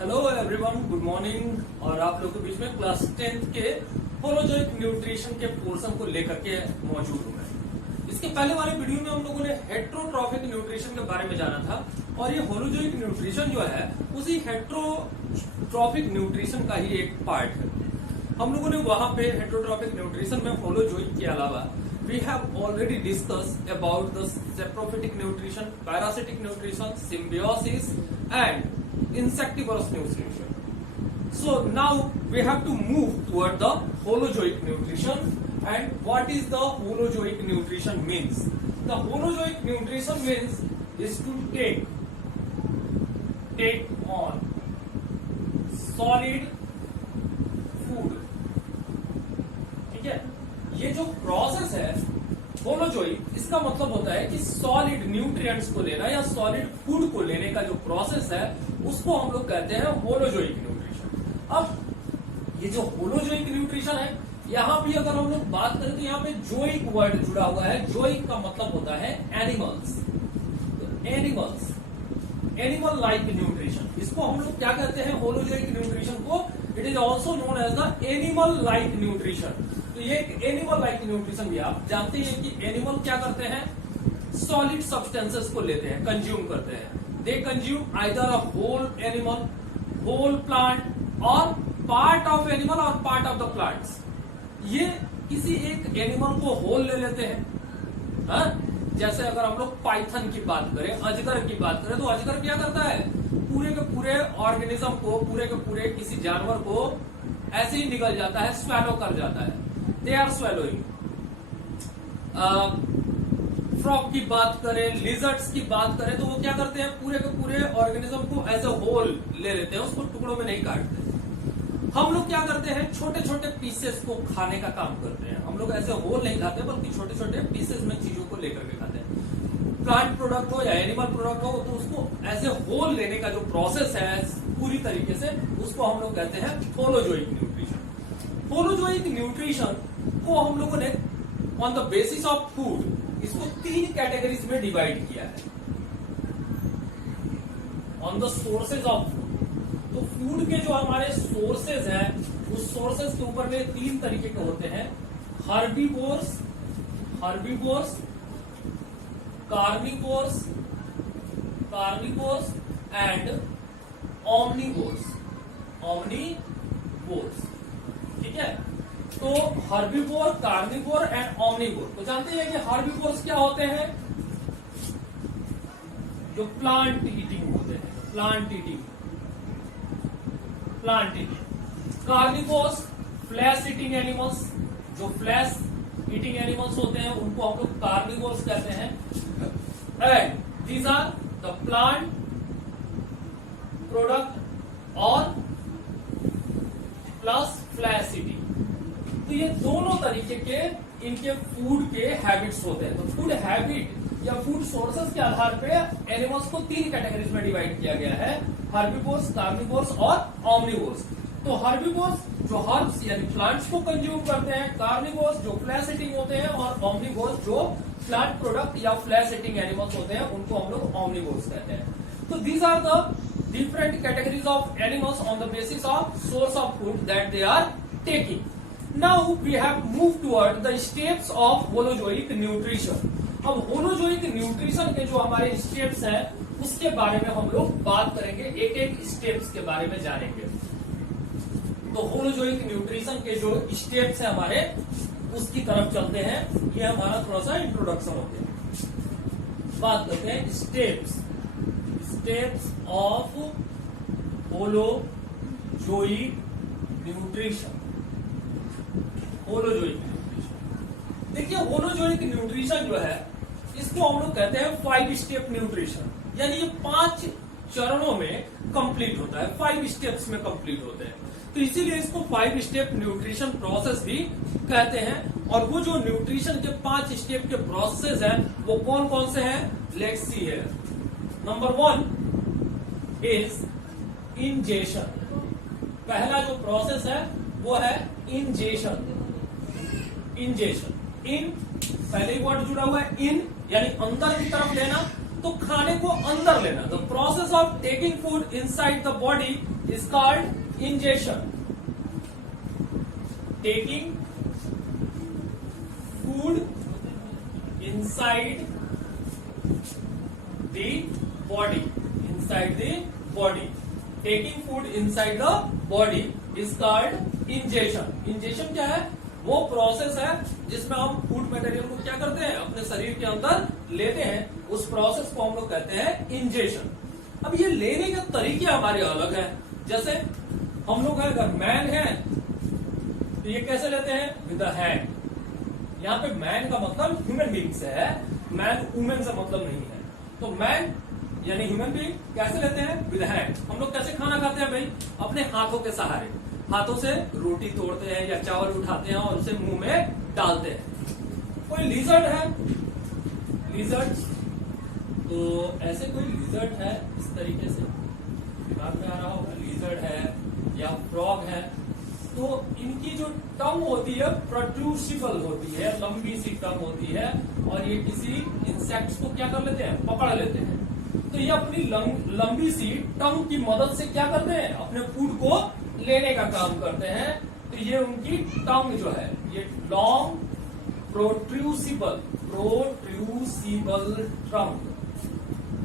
Hello everyone, good morning. और आप लोग के बीच में क्लास 10th के होलोजोइक न्यूट्रिशन के पोर्शन को लेकर के मौजूद हूँ मैं। इसके पहले वाले वीडियो में हम लोगों ने हेट्रोट्रॉफिक न्यूट्रिशन के बारे में जाना था और ये होलोजोइक न्यूट्रिशन जो है उसी हेट्रोट्रॉफिक न्यूट्रिशन का ही एक पार्ट है। हम लोगों ने वहां पे हेट्रोट्रॉफिक न्यूट्रिशन में होलोजोइक के अलावा we have already discussed about the saprophytic nutrition, parasitic nutrition, symbiosis and insectivorous nutrition. So now we have to move toward the holozoic nutrition. And what is the holozoic nutrition means? The holozoic nutrition means is to take on solid food. ठीक है, ये जो process है holozoic, इसका मतलब होता है कि सॉलिड न्यूट्रिएंट्स को लेना या सॉलिड फूड को लेने का जो प्रोसेस है उसको हम लोग कहते हैं होलोजोइक न्यूट्रिशन। अब ये जो होलोजोइक न्यूट्रिशन है, यहाँ भी अगर हम लोग बात करें तो यहाँ पे जोइक वर्ड जुड़ा हुआ है। जोइक का मतलब होता है एनिमल्स। तो एनिमल लाइक न्यूट्रिशन, इसको हम लोग क्या कहते हैं होलोजोइक न्यूट्रिशन को? It is also known as the animal like nutrition. तो ये एनिमल लाइक न्यूट्रिशन भी आप जानते हैं कि एनिमल क्या करते हैं, सॉलिड सब्सटेंसेस को लेते हैं, कंज्यूम करते हैं। They consume either a whole animal, whole plant और पार्ट ऑफ एनिमल और पार्ट ऑफ द प्लांट्स। ये किसी एक एनिमल को होल ले लेते हैं। हा? जैसे अगर हम लोग पाइथन की बात करें, अजगर की बात करें, तो अजगर क्या करता है, पूरे के पूरे ऑर्गेनिज्म को, पूरे के पूरे किसी जानवर को ऐसे ही निकल जाता है, स्वेलो कर जाता है। They are swallowing. फ्रॉग की बात करें, लिजर्ड्स की बात करें, तो वो क्या करते हैं, पूरे के पूरे ऑर्गेनिज्म को एज ए होल ले लेते हैं, उसको टुकड़ों में नहीं काटते। हम लोग क्या करते हैं, छोटे छोटे पीसेस को खाने का काम करते हैं। हम लोग ऐसे होल नहीं खाते, बल्कि छोटे छोटे पीसेस में चीजों को लेकर के खाते हैं। प्लांट प्रोडक्ट हो या एनिमल प्रोडक्ट हो, तो उसको एज ए होल लेने का जो प्रोसेस है पूरी तरीके से, उसको हम लोग कहते हैं होलोजोइक न्यूट्रिशन। होलोजोइक न्यूट्रिशन को हम लोगों ने on the basis of food इसको 3 कैटेगरीज में डिवाइड किया है। On the sources of food, तो फूड के जो हमारे सोर्सेज हैं, उस सोर्सेज के ऊपर में 3 तरीके के होते हैं। Herbivores, carnivores and omnivores. ठीक है, तो हर्बीवोर, कार्निवोर एंड ओमनिवोर। तो जानते हैं कि हर्बीवोर्स क्या होते हैं, जो प्लांट ईटिंग होते हैं, plant eating. Carnivores, flesh eating animals. जो फ्लैश ईटिंग एनिमल्स होते हैं उनको हम लोग कार्निवोर्स कहते हैं। And these are the plant product और प्लस फ्लैश ईटिंग। तो ये दोनों तरीके के इनके फूड के हैबिट्स होते हैं। तो फूड हैबिट या फूड सोर्सेस के आधार पे एनिमल्स को 3 कैटेगरीज में डिवाइड किया गया है, हर्बीवोर्स, कार्निवोर्स और ओमनिवोर्स। तो हर्बीवोर्स जो हर्ब्स यानी प्लांट्स को कंज्यूम करते हैं, कार्निवोर्स जो फ्लैश ईटिंग होते हैं, और ओमनिवोर्स जो प्लांट प्रोडक्ट या फ्लैश ईटिंग एनिमल्स होते हैं, उनको हम लोग ओमनिवोर्स कहते हैं। तो these are the different categories of animals on the basis of source of food that they are taking. Now we have moved toward the steps of holozoic nutrition. अब holozoic nutrition के जो हमारे steps हैं उसके बारे में हम लोग बात करेंगे, एक एक स्टेप्स के बारे में जानेंगे। तो होलोजोइक न्यूट्रिशन के जो स्टेप्स हैं हमारे, उसकी तरफ चलते हैं। ये हमारा थोड़ा सा इंट्रोडक्शन हो गया। बात करते हैं steps of holozoic nutrition. Holozoic nutrition, देखिए होलोजोइक न्यूट्रिशन जो है इसको हम लोग कहते हैं 5 स्टेप न्यूट्रिशन, यानी ये 5 चरणों में कंप्लीट होता है, 5 स्टेप्स में कंप्लीट होते हैं। तो इसीलिए इसको 5 स्टेप न्यूट्रिशन प्रोसेस भी कहते हैं। और वो जो न्यूट्रिशन के 5 स्टेप के प्रोसेस हैं वो कौन कौन से हैं, let's see here. Number 1 is ingestion. पहला जो प्रोसेस है वो है इंजेशन। इन पहले ही वर्ड जुड़ा हुआ है, इन यानी अंदर की तरफ लेना, तो खाने को अंदर लेना। The process of taking food inside the body is called ingestion. Taking food inside the body, inside the body, taking food inside the body is called ingestion. Ingestion क्या है? वो प्रोसेस है जिसमें हम फूड मटेरियल को क्या करते हैं, अपने शरीर के अंदर लेते हैं। उस प्रोसेस को हम लोग कहते हैं इंजेशन। अब ये लेने के तरीके हमारे अलग हैं। जैसे हम लोग हैं, अगर मैन है तो ये कैसे लेते हैं? With the hand. यहाँ पे मैन का मतलब ह्यूमन बीइंग से है, मैन वुमेन से मतलब नहीं है। तो मैन यानी ह्यूमन बीइंग कैसे लेते हैं? With hand. हम लोग कैसे खाना खाते हैं भाई? अपने हाथों के सहारे। हाथों से रोटी तोड़ते हैं या चावल उठाते हैं और उसे मुंह में डालते हैं। कोई लिजर्ड है, लिजर्ड, तो ऐसे कोई लिजर्ड है इस तरीके से दिमाग में आ रहा होगा, लिजर्ड है या फ्रॉग है, तो इनकी जो टंग होती है प्रोट्रूसिबल होती है, लंबी सी टंग होती है, और ये किसी इंसेक्ट्स को क्या कर लेते हैं? पकड़ लेते हैं। तो ये अपनी लंबी सी टंग की मदद से क्या करते हैं? अपने फूड को लेने का काम करते हैं। तो ये उनकी टंग जो है, ये लॉन्ग प्रोट्रूसिबल टंग,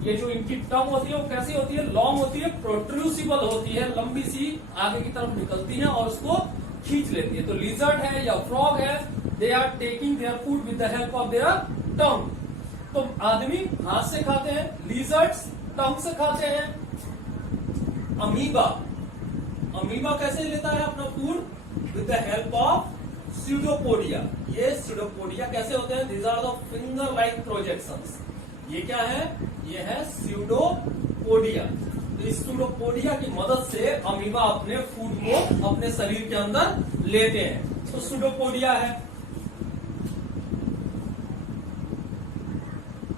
ये जो इनकी टंग होती है वो कैसी होती है? लॉन्ग होती है, प्रोट्रूसिबल होती है, लंबी सी आगे की तरफ निकलती है और उसको खींच लेती है। तो लिजर्ड है या फ्रॉग है, they are taking their food with the help of their tongue. तो आदमी हाथ से खाते हैं, लिजर्ड्स टंग से खाते हैं। अमीबा, अमीबा कैसे लेता है अपना food? With the help of pseudopodia. ये स्यूडोपोडिया कैसे होते हैं? These are the finger like projections. ये क्या है? ये है स्यूडोपोडिया। तो इस स्यूडोपोडिया की मदद से अमीबा अपने फूड को अपने शरीर के अंदर लेते हैं। तो स्यूडोपोडिया है।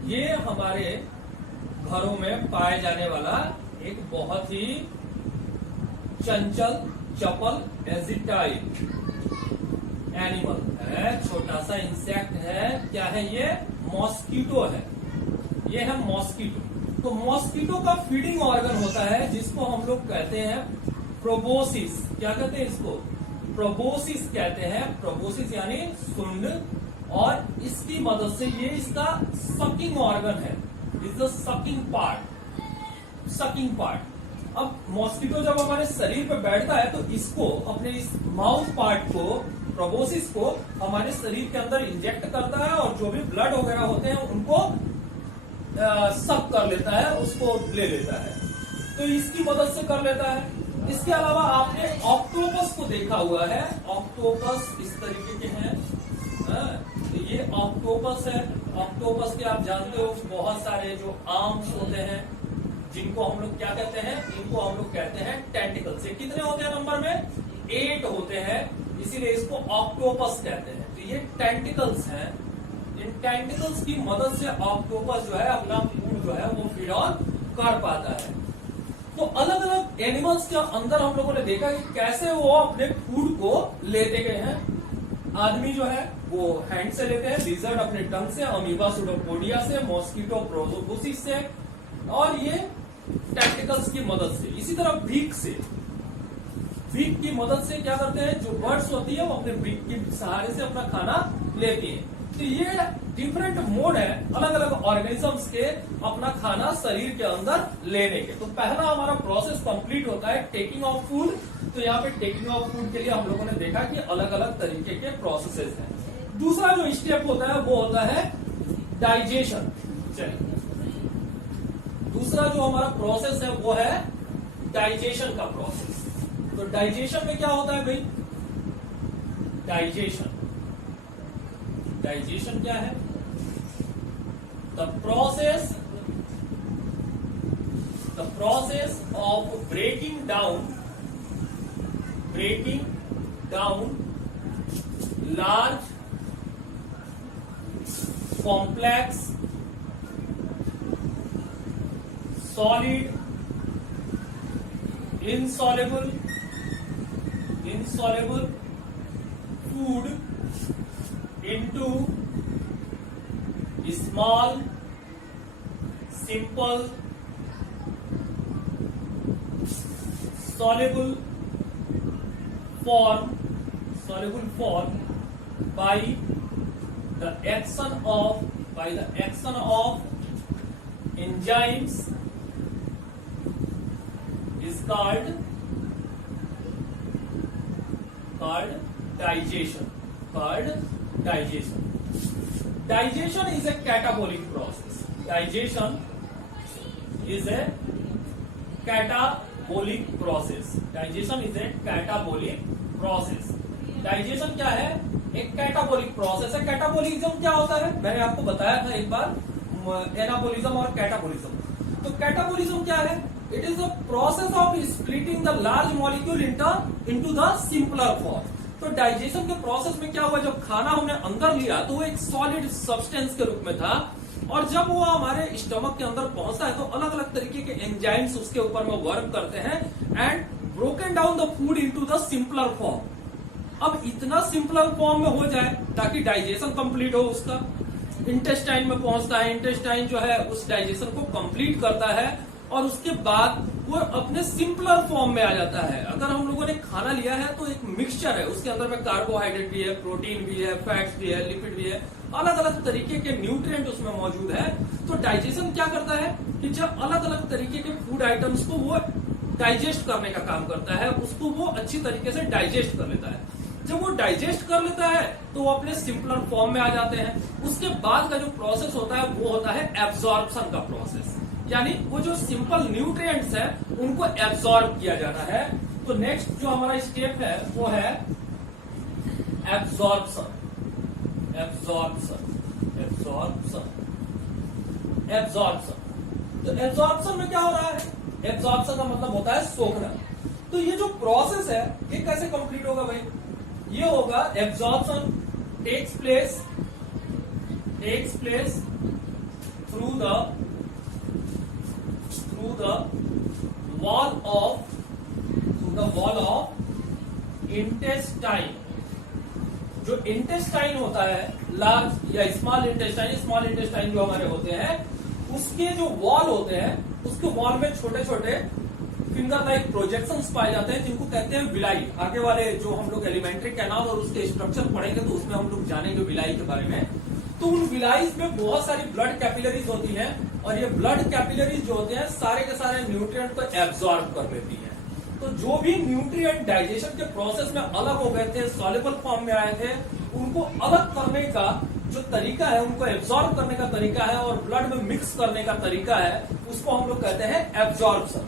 ये हमारे घरों में पाए जाने वाला एक बहुत ही चंचल, चपल, एजिटाइल एनिमल है, छोटा सा इंसेक्ट है। क्या है ये? मॉस्किटो है। ये है मॉस्किटो। तो मॉस्किटो का फीडिंग ऑर्गन होता है जिसको हम लोग कहते हैं प्रोबोसिस। क्या कहते हैं इसको? प्रोबोसिस कहते हैं। प्रोबोसिस यानी सुंड, और इसकी मदद से ये इसका सकिंग ऑर्गन है, is the sucking part, sucking part. अब मॉस्किटो जब हमारे शरीर पे बैठता है तो इसको, अपने इस माउथ पार्ट को, प्रोबोसिस को हमारे शरीर के अंदर इंजेक्ट करता है और जो भी ब्लड वगैरह होते हैं उनको सक कर लेता है, उसको ले लेता है। तो इसकी मदद से कर लेता है। इसके अलावा आपने ऑक्टोपस को देखा हुआ है। ऑक्टोपस इस तरीके के हैं। तो ये ऑक्टोपस है। ऑक्टोपस के आप जानते हो बहुत सारे जो आर्म्स होते हैं, जिनको हम लोग क्या कहते हैं? इनको हम लोग कहते हैं टेंटिकल्स। ये कितने होते हैं नंबर में? 8 होते हैं, इसीलिए इसको ऑक्टोपस कहते हैं। तो ये टेंटिकल्स हैं। इन टेंटिकल्स की मदद से ऑक्टोपस जो है अपना फूड जो है वो फीड ऑन कर पाता है। तो अलग अलग एनिमल्स के अंदर हम लोगों ने देखा कि कैसे वो अपने फूड को लेते गए हैं। आदमी जो है वो हैंड से लेते हैं, लिजर्ड अपने टंग से, अमीबा स्यूडोपोडिया से, मॉस्किटो प्रोबोसिस से, और ये टेंटिकल्स की मदद से। इसी तरह बीक से, बीक की मदद से क्या करते हैं? जो बर्ड्स होती है वो अपने बीक के सहारे से अपना खाना लेती है। तो ये डिफरेंट मोड है अलग अलग ऑर्गेनिजम्स के अपना खाना शरीर के अंदर लेने के। तो पहला हमारा प्रोसेस कंप्लीट होता है टेकिंग ऑफ फूड। तो यहाँ पे टेकिंग ऑफ फूड के लिए हम लोगों ने देखा कि अलग अलग तरीके के प्रोसेसेस हैं। दूसरा जो स्टेप होता है वो होता है डाइजेशन। चलिए, दूसरा जो हमारा प्रोसेस है वो है डाइजेशन का प्रोसेस। तो डाइजेशन में क्या होता है भाई? डाइजेशन, डाइजेशन क्या है? The process of breaking down large complex solid insoluble food into small simple soluble form by the action of enzymes is called digestion. Digestion is a catabolic process. Digestion is a catabolic process. Digestion क्या है? एक catabolic process है. Catabolism क्या होता है? मैंने आपको बताया था एक बार, एनाबोलिज्म और कैटाबोलिज्म. तो कैटाबोलिज्म क्या है? It is the process of splitting the large molecule into the simpler form. तो डाइजेशन के प्रोसेस में क्या हुआ, जब खाना हमने अंदर लिया तो वो एक सॉलिड सब्सटेंस के रूप में था, और जब वो हमारे स्टमक के अंदर पहुंचता है तो अलग अलग तरीके के एंजाइम्स उसके ऊपर में वर्क करते हैं and broken down the food into the simpler form. अब इतना सिंपलर फॉर्म में हो जाए ताकि डाइजेशन कंप्लीट हो उसका. इंटेस्टाइन में पहुंचता है, इंटेस्टाइन जो है उस डाइजेशन को कंप्लीट करता है और उसके बाद वो अपने सिंपलर फॉर्म में आ जाता है. अगर हम लोगों ने खाना लिया है तो एक मिक्सचर है, उसके अंदर में कार्बोहाइड्रेट भी है, प्रोटीन भी है, फैट्स भी है, लिपिड भी है, अलग अलग तरीके के न्यूट्रिएंट उसमें मौजूद है. तो डाइजेशन क्या करता है कि जब अलग अलग तरीके के फूड आइटम्स को वो डाइजेस्ट करने का काम करता है, उसको वो अच्छी तरीके से डाइजेस्ट कर लेता है. जब वो डाइजेस्ट कर लेता है तो वो अपने सिंपलर फॉर्म में आ जाते हैं. उसके बाद का जो प्रोसेस होता है वो होता है एब्जॉर्प्शन का प्रोसेस, यानी वो जो सिंपल न्यूट्रिएंट्स है उनको एब्जॉर्ब किया जाना है. तो नेक्स्ट जो हमारा स्टेप है वो है एब्जॉर्प्शन. तो एब्जॉर्प्शन में क्या हो रहा है? एब्जॉर्प्शन का मतलब होता है सोखना. तो ये जो प्रोसेस है ये कैसे कंप्लीट होगा भाई? ये होगा absorption takes place through the wall of intestine. जो इंटेस्टाइन होता है, लार्ज या स्मॉल इंटेस्टाइन जो हमारे होते हैं, उसके जो वॉल होते हैं, उसके वॉल में छोटे छोटे फिंगर लाइक प्रोजेक्शंस पाए जाते हैं जिनको कहते हैं विलाई. आगे वाले जो हम लोग एलिमेंट्री कैनाल और उसके स्ट्रक्चर पढ़ेंगे तो उसमें हम लोग जानेंगे विलाई के बारे में. तो उन विलाईज में बहुत सारी ब्लड कैपिलरीज होती हैं और ये ब्लड कैपिलरीज जो होते हैं सारे के सारे न्यूट्रिएंट को एब्जॉर्ब कर लेती हैं. तो जो भी न्यूट्रिएंट डाइजेशन के प्रोसेस में अलग हो गए थे, सॉल्युबल फॉर्म में आए थे, उनको अलग करने का जो तरीका है, उनको एब्जॉर्ब करने का तरीका है और ब्लड में मिक्स करने का तरीका है, उसको हम लोग कहते हैं एब्जॉर्प्शन.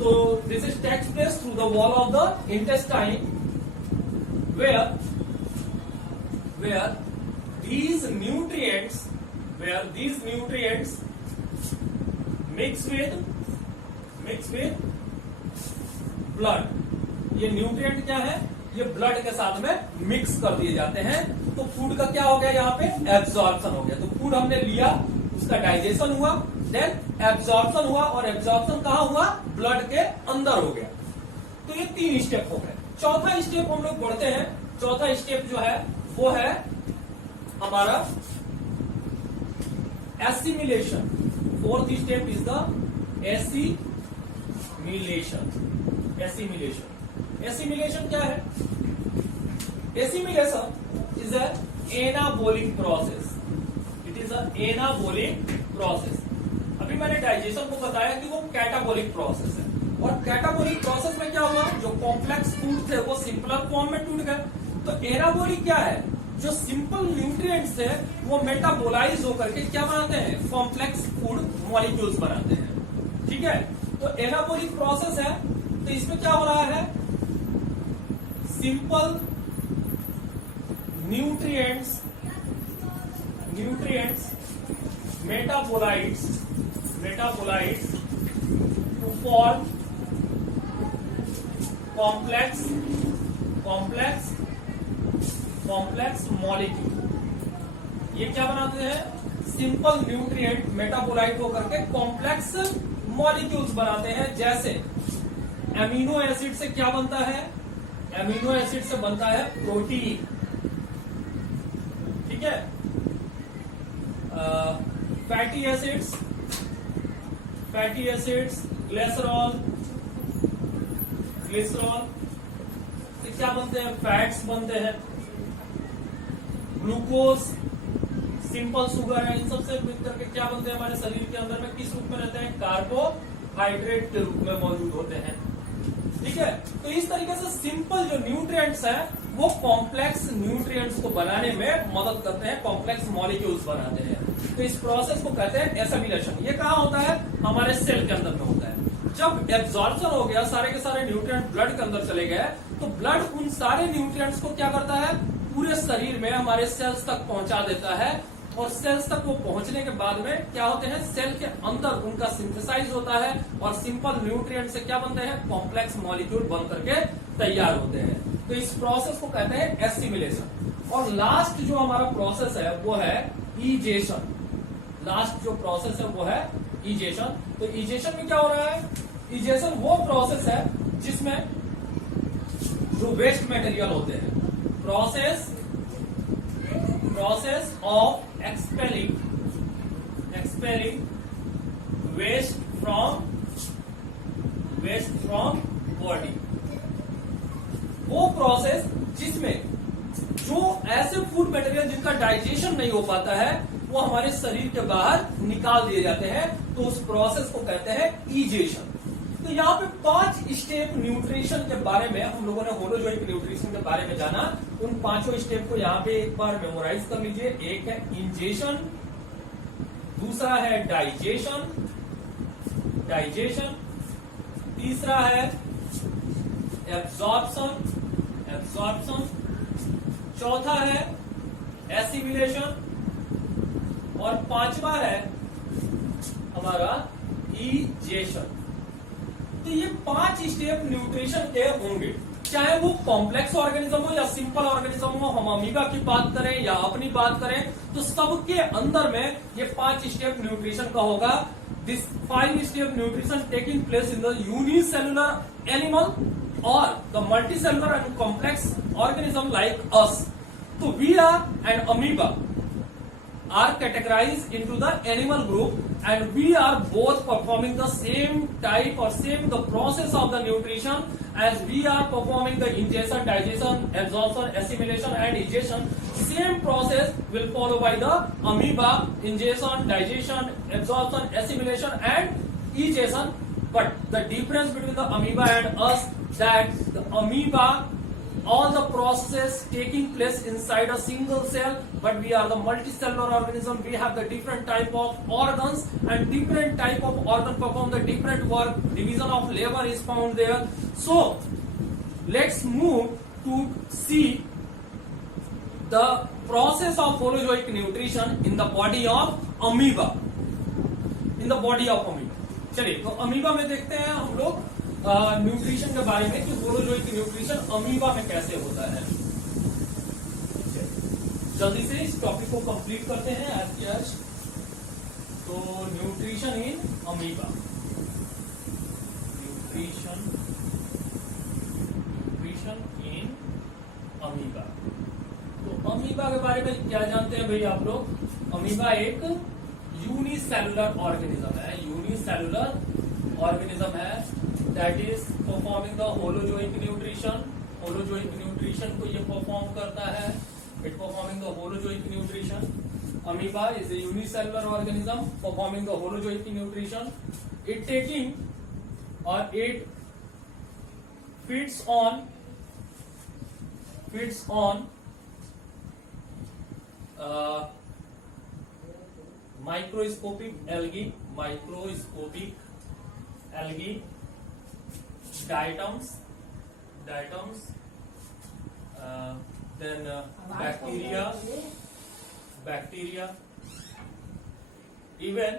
तो this is takes place through the wall of the intestine where these nutrients mix with blood. ये न्यूट्रिएंट क्या है? ये ब्लड के साथ में मिक्स कर दिए जाते हैं. तो फूड का क्या हो गया? यहाँ पे एब्जॉर्प्शन हो गया. तो फूड हमने लिया, उसका डाइजेशन हुआ, देन एब्जॉर्प्शन हुआ, और एब्जॉर्प्शन कहाँ हुआ? ब्लड के अंदर हो गया. तो ये 3 स्टेप हो गए. चौथा स्टेप हम लोग बढ़ते हैं. चौथा स्टेप जो है वो है हमारा assimilation. 4th step is the assimilation क्या है? Assimilation is a anabolic process. It is a anabolic process. अभी मैंने डाइजेशन को बताया कि वो कैटाबोलिक प्रोसेस है, और कैटाबोलिक प्रोसेस में क्या हुआ? जो कॉम्प्लेक्स फूड थे वो सिंपलर फॉर्म में टूट गए. तो एनाबोलिक क्या है? जो सिंपल न्यूट्रिएंट्स है वो मेटाबोलाइज होकर के क्या बनाते हैं? कॉम्प्लेक्स फूड मॉलिक्यूल्स बनाते हैं. ठीक है. तो एनाबोलिक प्रोसेस है. तो इसमें क्या हो रहा है? Simple nutrients metabolites to form complex molecule. ये क्या बनाते हैं? सिंपल न्यूट्रिएंट मेटाबोलाइट होकर के कॉम्प्लेक्स मॉलिक्यूल्स बनाते हैं. जैसे एमिनो एसिड से क्या बनता है? एमिनो एसिड से बनता है प्रोटीन. ठीक है. Fatty acids fatty acids, glycerol, क्या बनते हैं, फैट्स बनते हैं, ग्लूकोज, सिंपल शुगर है, इन सबसे मिलकर के क्या बनते हैं हमारे शरीर के अंदर में, किस रूप में रहते हैं, कार्बोहाइड्रेट के रूप में मौजूद होते हैं। ठीक है, तो इस तरीके से सिंपल जो न्यूट्रिएंट्स हैं वो कॉम्प्लेक्स न्यूट्रिएंट्स को बनाने में मदद करते हैं, कॉम्प्लेक्स मॉलिक्यूल्स बनाते हैं। तो इस प्रोसेस को कहते हैं एसिमिलेशन। ये कहाँ होता है, हमारे सेल के अंदर में होता है। जब एब्जॉर्प्शन हो गया, सारे के सारे न्यूट्रिएंट ब्लड के अंदर चले गए, तो ब्लड उन सारे न्यूट्रिएंट्स को क्या करता है, पूरे शरीर में हमारे सेल्स तक पहुंचा देता है, और सेल्स तक वो पहुंचने के बाद में क्या होते हैं, सेल के अंदर उनका सिंथेसाइज होता है, और सिंपल न्यूट्रिएंट से क्या बनते हैं, कॉम्प्लेक्स मॉलिक्यूल बन करके तैयार होते हैं। तो इस प्रोसेस को कहते हैं एसिमिलेशन। और लास्ट जो हमारा प्रोसेस है वो है इजेशन। लास्ट जो प्रोसेस है वो है इजेशन। तो इजेशन में क्या हो रहा है, इजेशन वो प्रोसेस है जिसमें जो वेस्ट मटेरियल होते हैं, process of expelling waste from body, वो प्रोसेस जिसमें जो ऐसे फूड मटेरियल जिनका डाइजेशन नहीं हो पाता है वो हमारे शरीर के बाहर निकाल दिए जाते हैं, तो उस प्रोसेस को कहते हैं इजेशन। तो यहाँ पे 5 स्टेप न्यूट्रिशन के बारे में हम लोगों ने होलोजोइक न्यूट्रिशन के बारे में जाना। उन 5 स्टेप को यहाँ पे एक बार मेमोराइज कर लीजिए। एक है इंजेशन, दूसरा है डाइजेशन, तीसरा है एब्जॉर्प्शन, चौथा है एसिमिलेशन, और 5वां है हमारा इजेशन। तो ये 5 स्टेप न्यूट्रिशन के होंगे, चाहे वो कॉम्प्लेक्स ऑर्गेनिज्म हो या सिंपल ऑर्गेनिज्म हो। हम अमीबा की बात करें या अपनी बात करें, तो सबके अंदर में ये 5 स्टेप न्यूट्रिशन का होगा। This 5 step nutrition taking place in the unicellular animal और the multicellular and complex organism like us. तो we are and amoeba are categorized into the animal group, and we are both performing the same type or same the process of the nutrition, as we are performing the ingestion, digestion, absorption, assimilation and egestion. Same process will follow by the amoeba: ingestion, digestion, absorption, assimilation and egestion. But the difference between the amoeba and us, that the amoeba, all the process taking place inside a single cell, but we are the multicellular organism. We have the different type of organs, and different type of organ perform the different work. Division of labor is found there. So let's move to see the process of holozoic nutrition in the body of amoeba. चलिए, तो amoeba में देखते हैं हम लोग nutrition के बारे में कि होलोजोइक न्यूट्रिशन अमीबा में कैसे होता है। जल्दी से इस टॉपिक को कंप्लीट करते हैं आज। तो nutrition in amoeba, nutrition in amoeba. तो अमीबा के बारे में क्या जानते हैं भाई आप लोग? अमीबा एक यूनिसेलुलर ऑर्गेनिज्म है, that is performing the holozoic nutrition. Holozoic nutrition को ये perform करता है, it performing the holozoic nutrition. Amoeba is a unicellular organism performing the holozoic nutrition. It taking or it feeds on microscopic algae, diatoms, then bacteria, even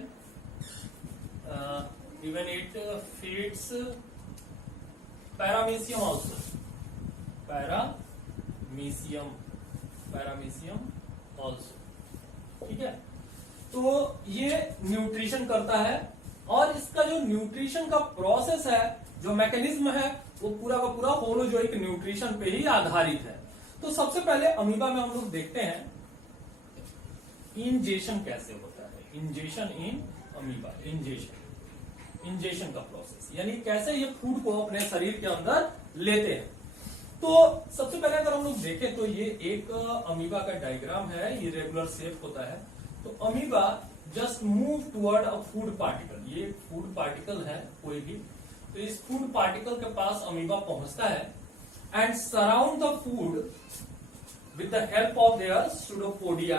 it feeds paramecium also, paramecium also. ठीक है, तो ये nutrition करता है, और इसका जो nutrition का प्रोसेस है, जो मैकेनिज्म है, वो पूरा का पूरा होलोजोइक न्यूट्रिशन पे ही आधारित है। तो सबसे पहले अमीबा में हम लोग देखते हैं इंजेशन कैसे होता है। Ingestion in amoeba, ingestion injection का प्रोसेस, यानी कैसे ये फूड को अपने शरीर के अंदर लेते हैं। तो सबसे पहले अगर हम लोग देखें तो ये एक अमीबा का डायग्राम है, ये रेगुलर शेप होता है। तो अमीबा जस्ट मूव टुवर्ड अ फूड पार्टिकल, ये फूड पार्टिकल है कोई भी, तो इस फूड पार्टिकल के पास अमीबा पहुंचता है and surround the food with the help of their pseudopodia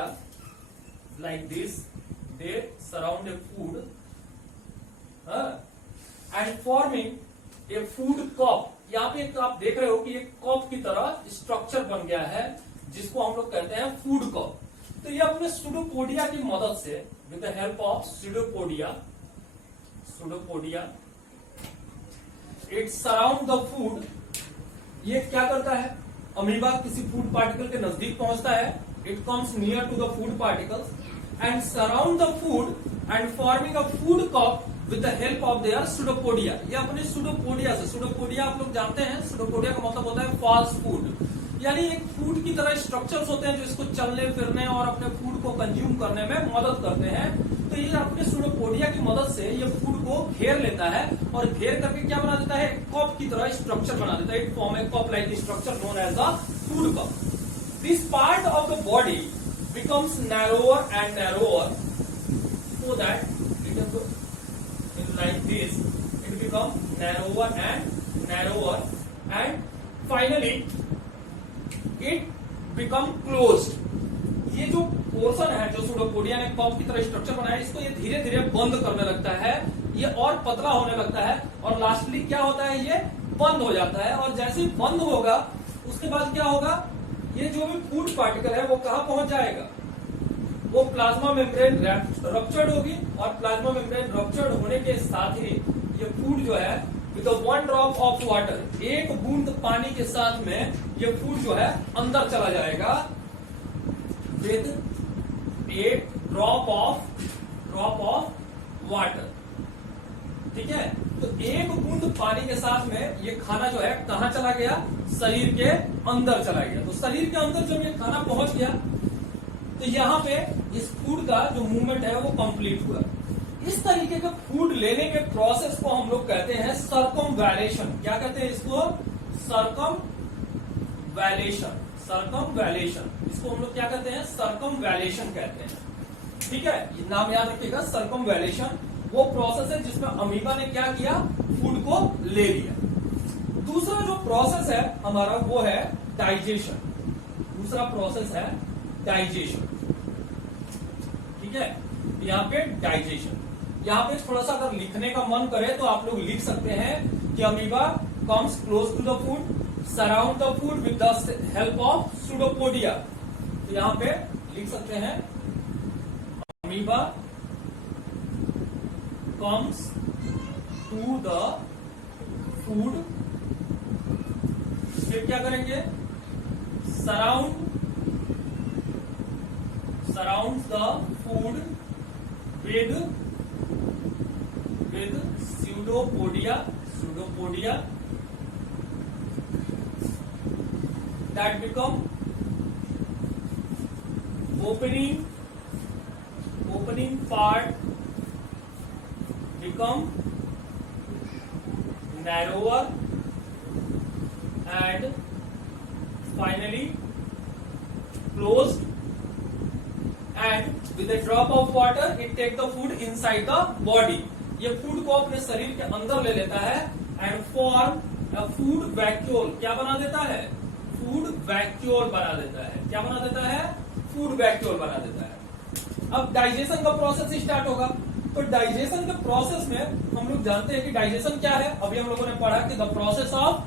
like this, they surround A food and forming a food cup. यहाँ पे एक आप देख रहे हो कि एक कप की तरह स्ट्रक्चर बन गया है जिसको हम लोग कहते हैं फूड कप। तो ये अपने सूडोपोडिया की मदद से, with the help of pseudopodia it surround the food. ये क्या करता है, अमीबा किसी फूड पार्टिकल के नजदीक पहुंचता है, it comes near to the food particles and surround the food and forming a food cup with the help of their pseudopodia. ये अपने सूडोपोडिया से, सूडोपोडिया आप लोग जानते हैं, सूडोपोडिया का मतलब होता है फॉल्स फूड, यानी एक फूड की तरह स्ट्रक्चर्स होते हैं जो इसको चलने फिरने और अपने फूड को कंज्यूम करने में मदद करते हैं। तो ये अपने सूडोपोडिया की मदद से ये फूड को घेर लेता है और घेर करके क्या बना देता है, कप की तरह स्ट्रक्चर बना देता है। It form a cup like structure known as the food cup. This part of the body becomes narrower and narrower so that it is like this, it becomes narrower and finally it become closed। ये जो portion है जो pseudopodia ने cup की तरह structure बनाया, इसको ये धीरे धीरे बंद करने लगता है, ये और पतला होने लगता है और लास्टली क्या होता है, ये बंद हो जाता है। और जैसे ही बंद होगा उसके बाद क्या होगा, ये जो भी फूड पार्टिकल है वो कहाँ पहुंच जाएगा, वो प्लाज्मा मेम्ब्रेन रप्चर्ड होगी और प्लाज्मा मेम्ब्रेन रप्चर्ड होने के साथ ही ये फूड जो है with one drop of water, एक बूंद पानी के साथ में ये फूड जो है अंदर चला जाएगा with A drop of water. ठीक है, तो एक बूंद पानी के साथ में ये खाना जो है कहाँ चला गया, शरीर के अंदर चला गया। तो शरीर के अंदर जब ये खाना पहुंच गया तो यहाँ पे इस फूड का जो मूवमेंट है वो कंप्लीट हुआ। इस तरीके का फूड लेने के प्रोसेस को हम लोग कहते हैं सर्कमवैलेशन। क्या कहते हैं इसको, सर्कमवैलेशन। इसको हम लोग क्या कहते हैं, सर्कमवैलेशन कहते हैं। ठीक है, ये नाम याद रखिएगा, सर्कमवैलेशन वो प्रोसेस है जिसमें अमीबा ने क्या किया, फूड को ले लिया। दूसरा जो प्रोसेस है हमारा वो है डाइजेशन। दूसरा प्रोसेस है डाइजेशन। ठीक है, यहाँ पे डाइजेशन, यहाँ पे थोड़ा सा अगर लिखने का मन करे तो आप लोग लिख सकते हैं कि amoeba comes close to the food, surround the food with the help of pseudopodia. तो यहाँ पे लिख सकते हैं amoeba comes to the food, फिर क्या करेंगे, surrounds the food with pseudopodia that become opening part become narrower and finally closed, and with a drop of water it take the food inside the body। ये food को अपने शरीर के अंदर ले लेता है एंड फॉर्म फूड वैक्यूल। क्या बना देता है, फूड वैक्यूल बना देता है। क्या बना देता है, फूड वैक्यूल बना देता है। अब डाइजेशन का प्रोसेस स्टार्ट होगा। तो डाइजेशन के प्रोसेस में हम लोग जानते हैं कि डाइजेशन क्या है, अभी हम लोगों ने पढ़ा कि the process of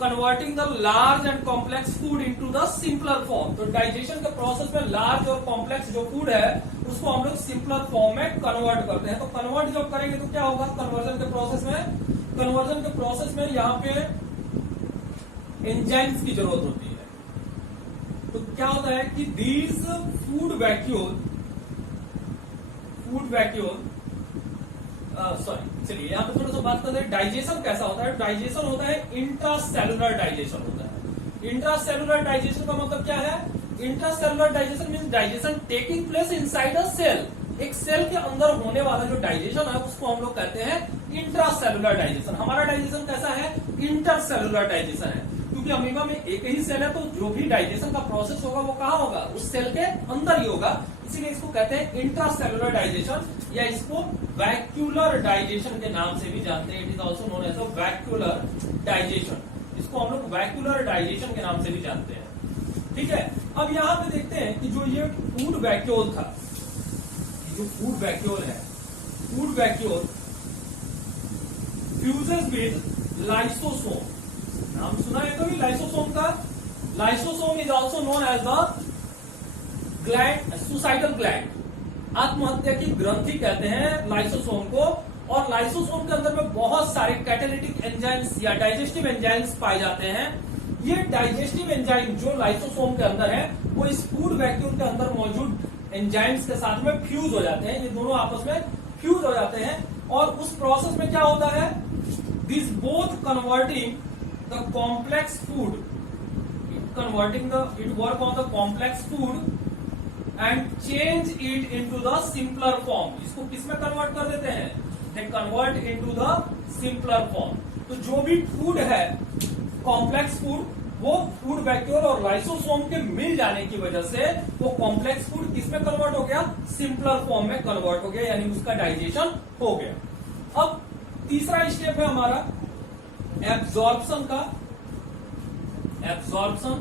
converting the large and complex food into the simpler form. तो डाइजेशन के प्रोसेस में लार्ज और कॉम्प्लेक्स जो फूड है उसको हम लोग सिंपलर फॉर्म में कन्वर्ट करते हैं। तो कन्वर्ट जब करेंगे तो क्या होगा, कन्वर्जन के प्रोसेस में यहाँ पे एंजाइम्स की जरूरत होती है। तो क्या होता है कि दीज फूड वैक्यूल चलिए यहाँ पे थोड़ा सा बात करते हैं डाइजेशन कैसा होता है। डाइजेशन होता है इंट्रासेलुलर डाइजेशन होता है। इंट्रासेलुलर डाइजेशन का मतलब क्या है, intracellular digestion means digestion taking place inside a cell. एक सेल के अंदर होने वाला जो डाइजेशन है उसको हम लोग कहते हैं इंट्रासेलुलर डाइजेशन। हमारा डाइजेशन कैसा है? इंटरसेलुलर डाइजेशन है, क्योंकि अमीबा में एक ही सेल है, तो जो भी डाइजेशन का प्रोसेस होगा वो कहाँ होगा? उस सेल के अंदर ही होगा। इसीलिए इसको कहते हैं इंट्रासेलुलर डाइजेशन, या इसको वैक्यूलर डाइजेशन के नाम से भी जानते हैं। It is also known as vacuolar digestion. इसको हम लोग वैक्यूलर डाइजेशन के नाम से भी जानते हैं। ठीक है, अब यहाँ पे देखते हैं कि जो ये फूड वैक्यूल था, जो फूड वैक्यूल है, food vacuole fuses with lysosome. नाम सुना है कभी लाइसोसोम का? Lysosome is also known as the gland, suicidal gland. आत्महत्या की ग्रंथि कहते हैं लाइसोसोम को। और लाइसोसोम के अंदर में बहुत सारे कैटालिटिक एंजाइम्स या डाइजेस्टिव एंजाइम्स पाए जाते हैं। ये डाइजेस्टिव एंजाइम जो लाइसोसोम के अंदर है, वो इस फूड वैक्यूल के अंदर मौजूद एंजाइम्स के साथ में फ्यूज हो जाते हैं। ये दोनों आपस में फ्यूज हो जाते हैं, और उस प्रोसेस में क्या होता है? This both converting the complex food, it work on the complex food and change it into the simpler form. इसको किसमें कन्वर्ट कर देते हैं? They convert into the simpler form. तो जो भी फूड है, कॉम्प्लेक्स फूड, वो फूड वैक्यूल और लाइसोसोम के मिल जाने की वजह से वो कॉम्प्लेक्स फूड किसमें कन्वर्ट हो गया? सिंपलर फॉर्म में कन्वर्ट हो गया, यानी उसका डाइजेशन हो गया। अब तीसरा स्टेप है हमारा एब्जॉर्प्शन का। एब्जॉर्प्शन,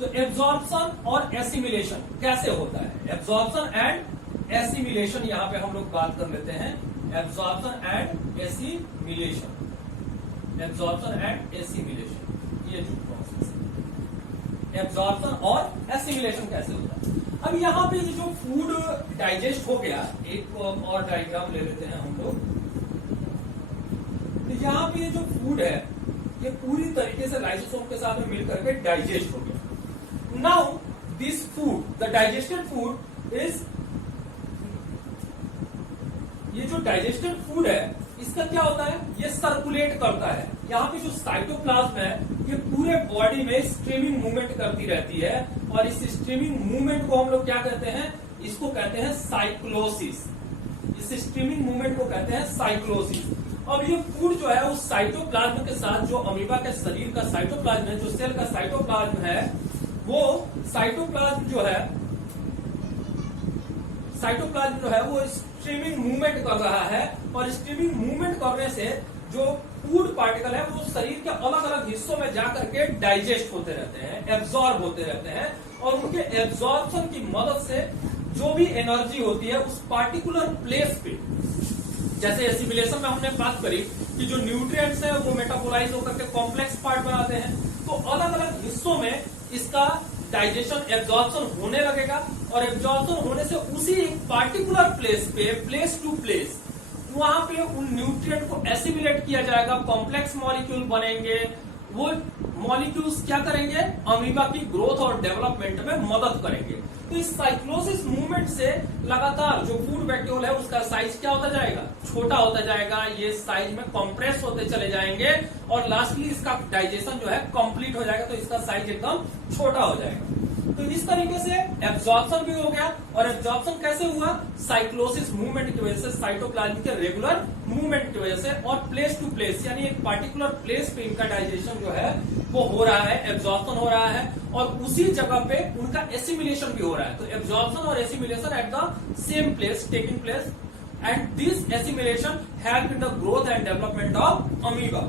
तो एब्जॉर्प्शन और एसिमिलेशन कैसे होता है? एब्जॉर्प्शन एंड एसिमिलेशन यहां पे हम लोग बात कर लेते हैं। Absorption and assimilation, absorption and assimilation, ये जो प्रोसेस है, एब्जॉर्प्शन और एसिमिलेशन कैसे होता है? अब यहाँ पे जो फूड डाइजेस्ट हो गया, एक और डायग्राम ले लेते हैं हम लोग। तो यहाँ पे जो फूड है, ये पूरी तरीके से लाइसोसोम के साथ में मिलकर के डाइजेस्ट हो गया। Now this food, the digested food is, ये जो डाइजेस्टेड फूड है, इसका क्या होता है? ये सर्कुलेट करता है। यहाँ पे जो साइटोप्लाज्म है, ये पूरे बॉडी में स्ट्रीमिंग मूवमेंट करती रहती है, और इस स्ट्रीमिंग मूवमेंट को हम लोग क्या कहते हैं? इसको कहते हैं साइक्लोसिस। इस स्ट्रीमिंग मूवमेंट को कहते हैं साइक्लोसिस। अब ये फूड जो है, उस साइटोप्लाज्म के साथ, जो अमीबा के शरीर का साइटोप्लाज्म है, जो सेल का साइटोप्लाज्म है, वो साइटोप्लाज्म जो है, साइटोप्लाज्म जो है वो स्ट्रीमिंग मूवमेंट कर रहा है, और स्ट्रीमिंग मूवमेंट करने से जो फूड पार्टिकल है वो शरीर के अलग अलग हिस्सों में जाकर के डाइजेस्ट होते रहते हैं, एब्जॉर्ब होते रहते हैं, और उनके एब्जॉर्प्शन की मदद से जो भी एनर्जी होती है उस पार्टिकुलर प्लेस पे, जैसे एसिमिलेशन में हमने बात करी कि जो न्यूट्रिएंट्स है वो मेटाबोलाइज होकर के कॉम्प्लेक्स पार्ट बनाते हैं, तो अलग अलग हिस्सों में इसका डाइजेशन, एब्जॉर्प्शन होने लगेगा, और एब्जॉर्प्शन होने से उसी एक पार्टिकुलर प्लेस पे, प्लेस टू प्लेस, वहां पे उन न्यूट्रिएंट को एसिमिलेट किया जाएगा, कॉम्प्लेक्स मॉलिक्यूल बनेंगे। वो मॉलिक्यूल्स क्या करेंगे? अमीबा की ग्रोथ और डेवलपमेंट में मदद करेंगे। तो इस साइक्लोसिस मूवमेंट से लगातार जो फूड वैक्यूल है उसका साइज क्या होता जाएगा? छोटा होता जाएगा। ये साइज में कंप्रेस होते चले जाएंगे, और लास्टली इसका डाइजेशन जो है कंप्लीट हो जाएगा, तो इसका साइज एकदम छोटा हो जाएगा। तो इस तरीके से एब्जॉर्प्शन भी हो गया, और एब्जॉर्प्शन कैसे हुआ? साइक्लोसिस मूवमेंट की वजह से, साइटोप्लाज्म के रेगुलर मूवमेंट की वजह से, और प्लेस टू प्लेस, यानी एक पार्टिकुलर प्लेस पे इनका डाइजेशन जो है वो हो रहा है, एब्जॉर्प्शन हो रहा है, और उसी जगह पे उनका एसिमिलेशन भी हो रहा है। तो एब्जॉर्प्शन और assimilation at the same place taking place, and this assimilation help in the growth and development of amoeba.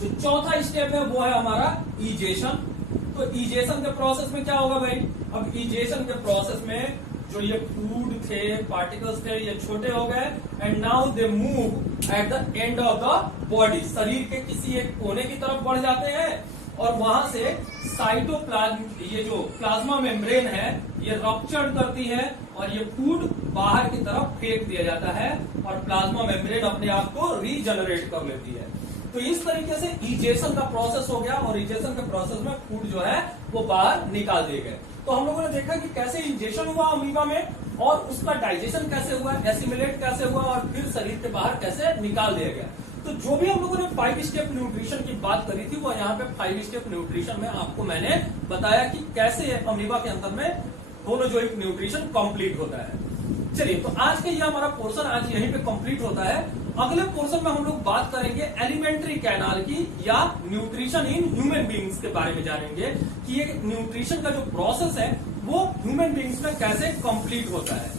जो चौथा स्टेप है वो है हमारा ईजेशन। तो ईजेशन के प्रोसेस में क्या होगा भाई? अब ईजेशन के प्रोसेस में जो ये फूड थे, पार्टिकल्स थे, ये छोटे हो गए, and now they move at the end of the body. शरीर के किसी एक कोने की तरफ बढ़ जाते हैं, और वहां से साइटोप्लाज्म, ये जो प्लाज्मा मेम्ब्रेन है, ये रप्चर करती है, और ये फूड बाहर की तरफ फेंक दिया जाता है, और प्लाज्मा मेम्ब्रेन अपने आप को रीजनरेट कर लेती है। तो इस तरीके से ईजेशन का प्रोसेस हो गया, और ईजेशन के प्रोसेस में फूड जो है वो बाहर निकाल दिए गए। तो हम लोगों ने देखा कि कैसे इंजेक्शन हुआ अमीबा में, और उसका डाइजेशन कैसे हुआ, एसिमिलेट कैसे हुआ, और फिर शरीर के बाहर कैसे निकाल दिया गया। तो जो भी हम लोगों ने 5 स्टेप न्यूट्रिशन की बात करी थी, वो यहाँ पे 5 स्टेप न्यूट्रिशन में आपको मैंने बताया कि कैसे अमीबा के अंदर में मोनोजोइक न्यूट्रिशन कंप्लीट होता है। चलिए, तो आज का ये हमारा पोर्शन आज यहीं पे कंप्लीट होता है। अगले पोर्शन में हम लोग बात करेंगे एलिमेंट्री कैनाल की या न्यूट्रिशन इन ह्यूमन बीइंग्स के बारे में जानेंगे कि ये न्यूट्रिशन का जो प्रोसेस है वो ह्यूमन बीइंग्स में कैसे कंप्लीट होता है।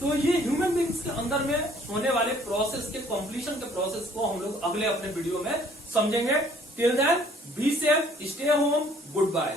तो ये ह्यूमन बीइंग्स के अंदर में होने वाले प्रोसेस के कंप्लीशन के प्रोसेस को हम लोग अगले अपने वीडियो में समझेंगे। Till then be safe, stay home, good bye.